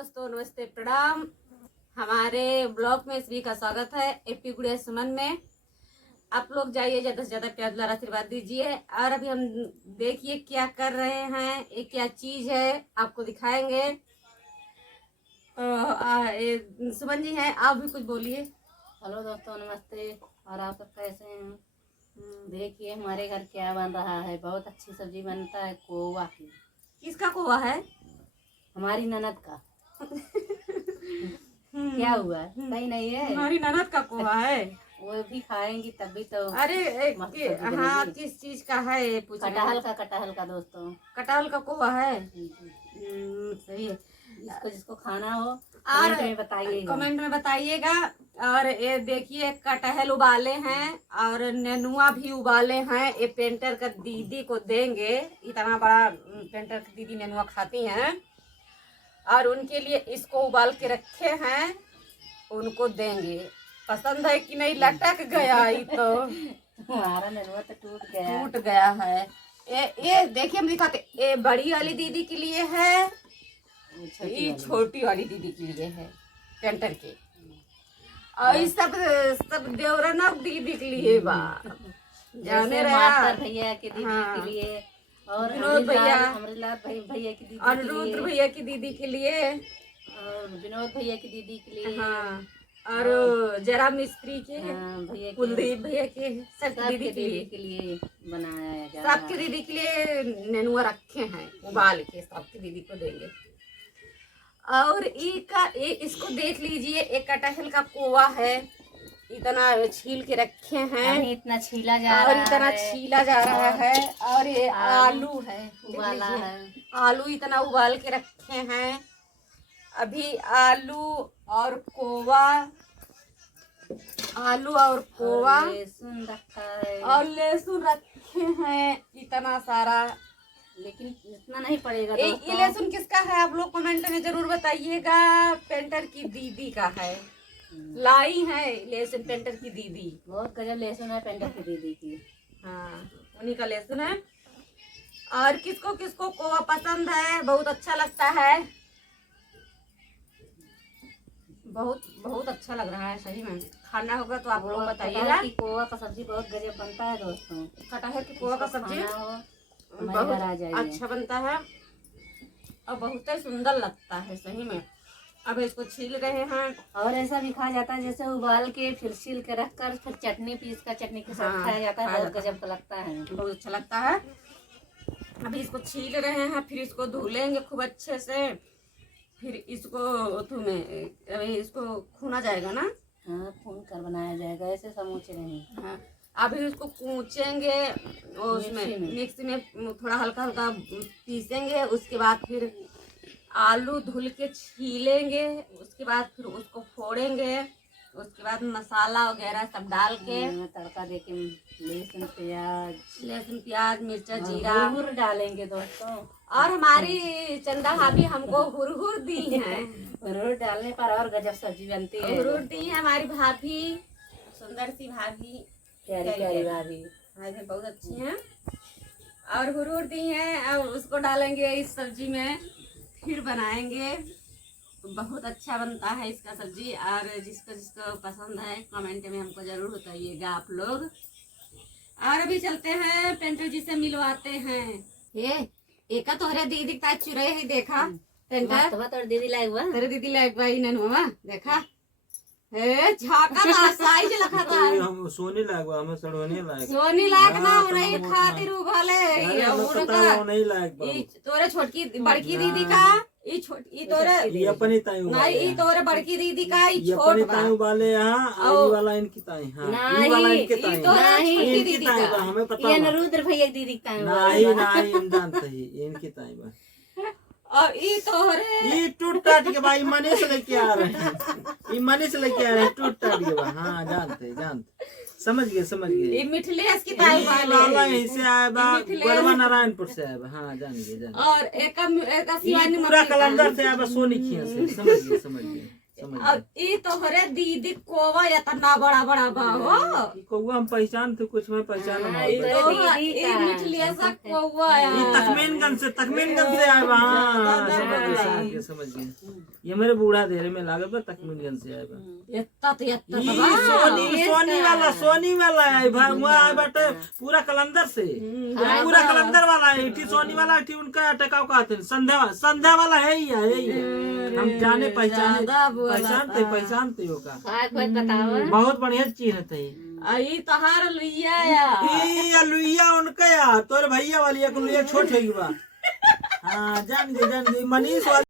दोस्तों, नमस्ते, प्रणाम। हमारे ब्लॉग में सभी का स्वागत है। एपी गुड़िया सुमन में आप लोग जाइए, ज्यादा से ज्यादा प्यार दुलार आशीर्वाद दीजिए। और अभी हम देखिए क्या कर रहे हैं, ये क्या चीज है आपको दिखाएंगे। सुमन जी हैं, आप भी कुछ बोलिए। हेलो दोस्तों, नमस्ते। और आप सब कैसे हैं? देखिए हमारे घर क्या बन रहा है। बहुत अच्छी सब्जी बनता है कोवा की। किसका कोवा है? हमारी ननद का। क्या हुआ, सही नहीं है? हमारी ननद का कोवा है। वो भी खाएंगी तभी तो। अरे मस्त सब्जी हाँ, बनेगी। किस चीज का है ये पूछ रहे हैं। कटहल का दोस्तों। कटहल का कोवा है। सही है। जिसको जिसको खाना हो और कमेंट में बताइएगा। कमेंट में बताइएगा। और ये देखिए कटहल उबाले हैं और नेनुआ भी उबाले हैं। ये पेंटर का दीदी को देंगे। इतना बड़ा पेंटर की दीदी नेनुआ खाती हैं और उनके लिए इसको उबाल के रखे हैं, उनको देंगे। पसंद है कि नहीं? लटक गया ये तो। हमारा नेनुआ तो टूट गया है। ये देखिए हम दिखाते। ये बड़ी वाली दीदी के लिए है, ये छोटी वाली दीदी के लिए है, पेंटर के। और ये सब देवरना दीदी के लिए बा। जाने रहा भैया के दीदी के लिए और विनोद भैया, भैया की दीदी, अनिरुद्ध भैया की दीदी के लिए और विनोद भैया की दीदी के लिए। हाँ, और जरा मिस्त्री के भैया, कुलदीप भैया के, सबकी दीदी के लिए बनाया जा। सबकी दीदी के लिए नेनुआ रखे हैं उबाल के, सबकी दीदी को देंगे। और इसको देख लीजिए, एक कटहल का कोवा है। इतना छील के रखे हैं, इतना छीला जा और रहा है, इतना छीला जा रहा है। और ये आलू है, उबाला है। आलू इतना उबाल के रखे हैं। अभी आलू और कोवा, लहसुन रखा है और लहसुन रखे हैं इतना सारा। लेकिन इतना नहीं पड़ेगा ये दोस्तों। लहसुन किसका है आप लोग कमेंट में जरूर बताइएगा। पेंटर की दीदी का है, लाई है लहसुन पेंटर की दीदी। बहुत गजब लहसुन है पेंटर की दीदी की। हाँ, उन्हीं का लहसुन है। और किसको किसको कोवा पसंद है, बहुत अच्छा लगता है। बहुत बहुत अच्छा लग रहा है सही में। खाना होगा तो आप लोग बताइएगा। कोवा का सब्जी बहुत गजब बनता है दोस्तों। कटहल की कोवा का सब्जी बहुत अच्छा बनता है और बहुत ही सुंदर लगता है सही में। अब इसको छील रहे हैं। और ऐसा भी खाया जाता है जैसे उबाल के फिर छील के रख कर फिर चटनी पीस कर चटनी के साथ खाया जाता है। बहुत गजब का लगता है, बहुत अच्छा लगता है। अभी इसको छील रहे हैं, फिर इसको धुलेंगे खूब अच्छे से। फिर इसको खूना जाएगा ना। हाँ, खून कर बनाया जाएगा, ऐसे समोसे नहीं। हाँ, अभी इसको कूचेंगे और उसमें मिक्सी में थोड़ा हल्का हल्का पीसेंगे। उसके बाद फिर आलू धुल के छीलेंगे। उसके बाद फिर उसको फोड़ेंगे। उसके बाद मसाला वगैरह सब डाल के तड़का देके लहसुन प्याज मिर्चा जीरा डालेंगे दोस्तों। और हमारी चंदा भाभी हमको हुरहुर दी है। हुरहुर डालने पर और गजब सब्जी बनती है। हुरहुर दी है हमारी भाभी, सुंदर सी भाभी, प्यारी भाभी बहुत अच्छी हैं। और हुरहुर दी हैं, और उसको डालेंगे इस सब्जी में, फिर बनाएंगे। बहुत अच्छा बनता है इसका सब्जी। और जिसको जिसको पसंद है कमेंट में हमको जरूर बताइएगा आप लोग। और अभी चलते हैं पेंटर जी से मिलवाते हैं। ये एका तोहरे दीदी का चुरे ही देखा पेंटर तोर दीदी लायक बा, तेरे दीदी लायक बा ननुआ देखा है। झाका था साइज लखा था। हम सोनी लायक बा, हमें सड़ोनी लायक। सोनी लायक ना उन्हें खातिर उबाले नहीं लायक बा। तोरे छोटकी बड़की दीदी का ई तोरे ये अपनी ताई नहीं, ई तोरे बड़की दीदी का ई ये छोट अपनी ताई वाले यहां ये वाला इनकी ताई। हां, ये वाला इनकी ताई। नहीं, छोटी दीदी का हमें पता ये अनिरुद्ध भैया की दीदी का नहीं हम जानते ही इनकी ताई बा। और ई तोरे ये टूट टाट के भाई मने से लेके आ रहे हैं, ये मने से लेके आ रहे हैं टूट टाट के बा। हां, जानते समझ गए। ये मिठलेस की ताई वाला यहीं से आया बा, गढ़वा नारायणपुर से आया बा। हां, जान गए। और एक शिवानी पूरा कलंदर से आया बा, सोनी खिया से। समझ गए। समझ अब ई तो हरे दीदी कोवा या तना बड़ा बड़ा बा हो ई कौवा हम पहचानते कुछ में पहचान हाँ, हमारे इधर तो दीदी ई का। मिठलिया सा कोवा ये या तकमीनगंज से आए बा हाँ समझ गए ये मेरे बूढ़ा देरे में लागत बा तकमीनगंज से आए बा इतना तो इतना ई तो बा। सोनी वाला है भाई वहाँ आए बाटे पूरा कलंदर से पूरा कलंदर वाला है इठी सोनी वाला इठी उनका टकाव कहते हैं संध्या वाला है ही है यही है हम जाने पहचानते हो का काय कोई बताओ बहुत बढ़िया चीज है ई तहार लुइया या ये लुइया उनका या तोर भैया वाली एक लुइया छोट है बा हाँ जान गए मनीष वाली